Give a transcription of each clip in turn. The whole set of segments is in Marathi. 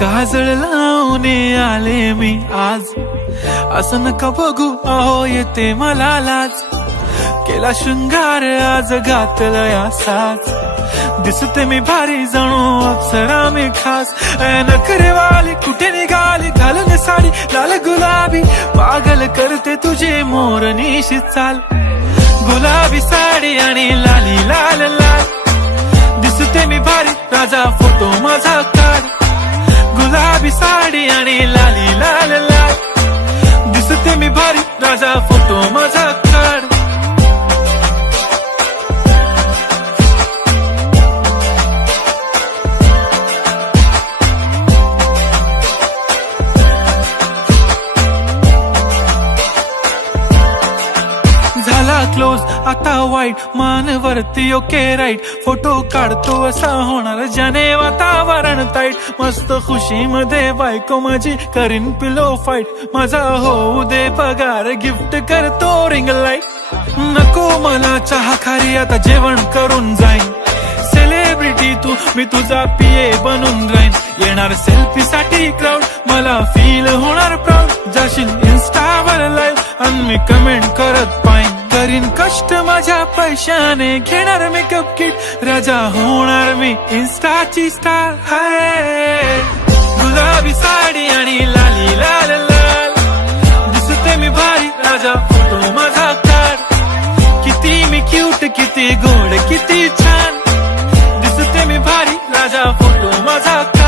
काजळ लावून आले मी आज, असं नका बघू अहो येते मला लाज. केला शृंगार आज घातलं या साज, दिसते मी भारी जणू अप्सरा मी खास. नखरेवाली कुठे निघाली घालून साडी लाल गुलाबी, पागल करते तुझे मोरनीशी चाल. गुलाबी साडी आणि लाली लाल लाल, दिसते मी भारी राजा फोटो माझा काढ. गुलाबी साडी आणि लाली लाल लाल, दिसते मी भारी राजा फोटो माझा काढ. झाला क्लोज आता वाईट, मान वरती ओके राईट. फोटो काढतो असा होणार ज्याने वातावरण ताईट. मस्त खुशी मध्ये बायको माझी करीन पिलो फाईट. माझा होऊ दे पगार गिफ्ट करतो रिंग लाईट. नको मला चहा खारी आता जेवण करून जाईन. सेलिब्रिटी तू मी तुझा पिये बनून राहीन. येणार सेल्फी साठी क्राऊड मला फील होणार प्राऊड. जाशील इन्स्टावर लाईव्ह आणि मी कमेंट करत पाईन. करीन कष्ट माझ्या पैशाने घेणार मेकअप किट. राजा होणार मी इन्स्टाची स्टार. हाय गुलाबी साडी आणि लाली लाल लाल, दिसते मी भारी राजा फोटो माझा काढ. किती मी क्यूट किती गोड किती छान, दिसते मी भारी राजा फोटो माझा काढ.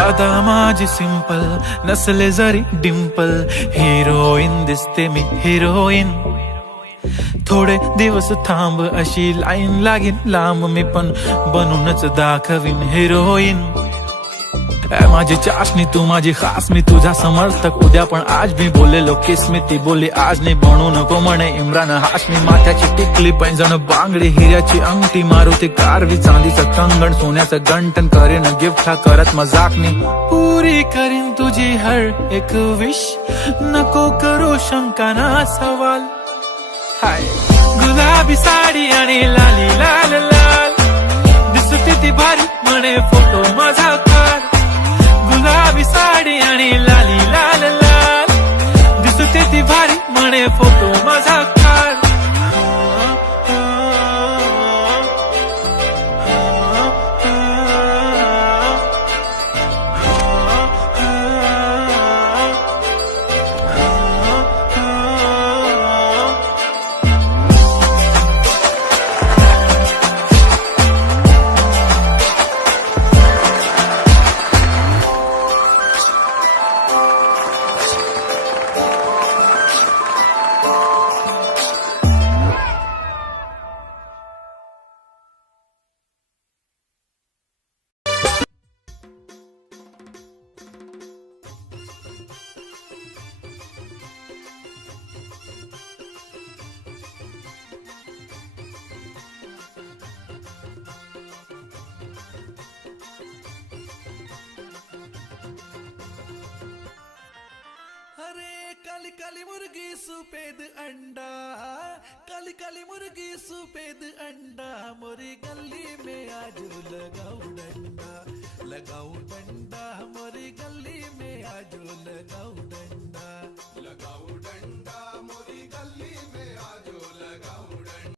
आता माझी सिंपल नसले जरी डिंपल, हिरोईन दिसते मी हिरोईन. थोडे दिवस थांब अशी लाईन लागेल लांब, मी पण बनूनच दाखवीन हिरोईन. माझी चाशनी तू माझी खास, मी तुझा समर्थक उद्या पण आज. मी बोललेलो किस मी ती बोलली आज नाही. बनू नको म्हणे इम्रान हाशमी. माथ्याची टिकली पैंजण बांगडी हिऱ्याची अंगठी, मारुती कारवी चांदीचं कंगण सोन्याचं गंटन. करीन गिफ्ट हा करत मजाकनी, पुरी करीन तुझी हर एक विश. नको करू शंका ना सवाल. हाय गुलाबी साडी आणि लाली लाल लाल, दिसते ती भारी म्हणे फोटो माझा काढ. गुलाबी साडी आणि लाली लाल लाल, दिसते ती भारी म्हणे फोटो माझा काढ. काली काली मुर्गी सफेद अंडा, काली काली मुर्गी सफेद अंडा. मोरी गली में आज लगाऊं डंडा, लगाऊं डंडा.